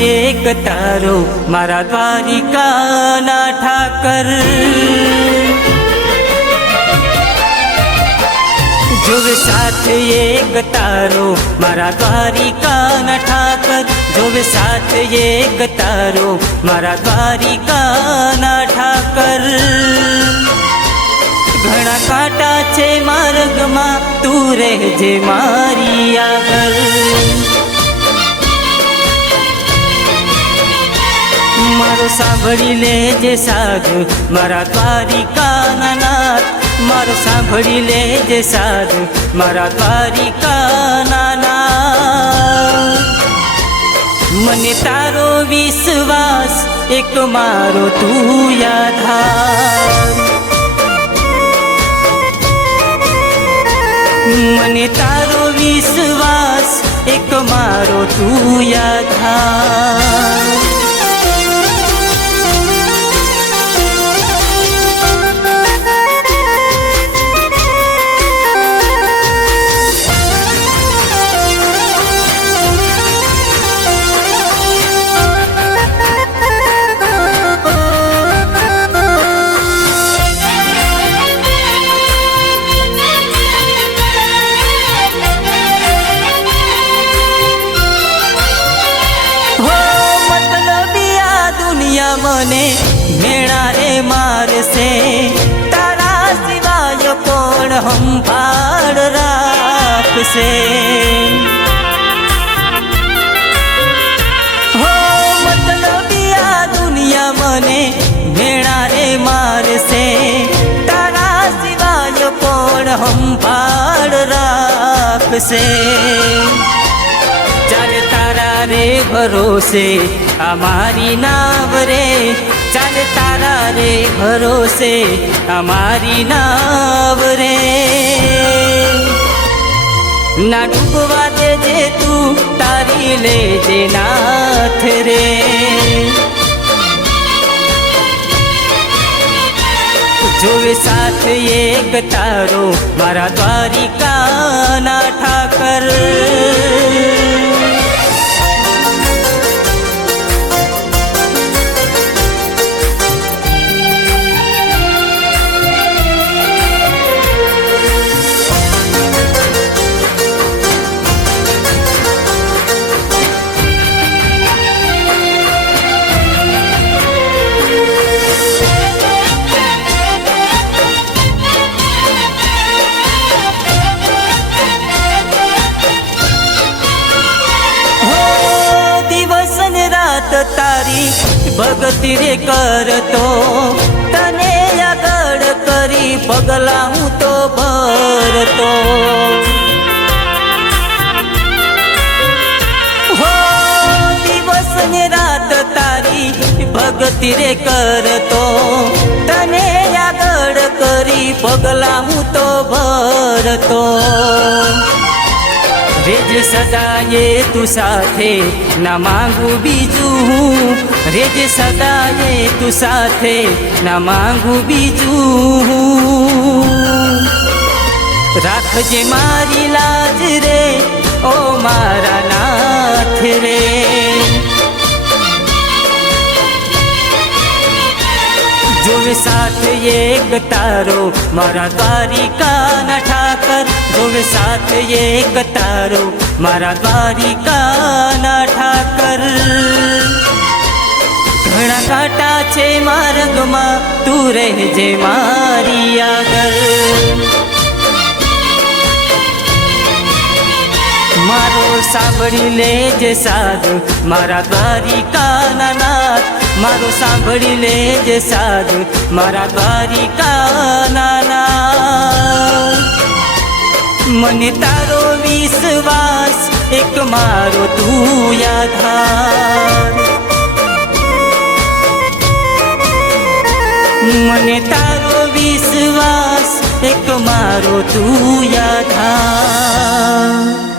એક તારો મારા દ્વારિકાના ઠાકર। જોવે સાથ એક તારો મારા દ્વારિકાના ઠાકર। જોવે સાથ એક તારો મારા દ્વારિકાના ઠાકર। ઘણા કાંટા છે માર્ગમાં તું રહેજે મારી આગળ। મારો સાંભળી લેજે સાધુ મારા દ્વારિકાના નાથ। મારો સાંભળી લેજે સાધુ મારા દ્વારિકાના નાથ। મને તારો વિશ્વાસ એક મારો તું આધાર। મને તારો વિશ્વાસ એક મારો તું આધાર। મને મેણા રે મારશે તારા સિવાય કોણ સંભાળ રાખશે। હો મતલબી આ દુનિયા મને મેણા રે મારશે તારા સિવાય કોણ સંભાળ રાખશે। ચાલ તારા રે ભરોસે અમારી નાવ રે। ચાલ તારા રે ભરોસે અમારી નાવ રે। ના ડૂબવા દેજે તું તારી લેજે નાથ રે। જોવે સાથ એક તારો મારા દ્વારિકાના ઠાકર। તારી ભગતી રે કરતો તને આગળ કરી પગલા હું તો ભરતો। હો દિવસ ને રાત તારી ભગતી રે કરતો તને આગળ કરી પગલા હું તો ભરતો। રેજ સદાયે તું સાથે ના માંગુ બીજું હું। રેજ સદાયે તું સાથે ના માંગુ બીજું હું। રાખજે મારી લાજ રે ઓ મારા નાથ રે। જોવે સાથ એક તારો મારા દ્વારિકાના ઠાકર। જોવે સાથ એક તારો મારા દ્વારિકાના ઠાકર। ઘણા કાંટા છે માર્ગમાં તું રહેજે મારી આગળ। મારો સાંભળી લેજે સાધુ મારા દ્વારિકાના નાથ। મારો સાંભળી લેજે સાધુ મારા દ્વારિકાના નાથ। મને તારો વિશ્વાસ એક મારો તું આધાર। મને તારો વિશ્વાસ એક મારો તું આધાર।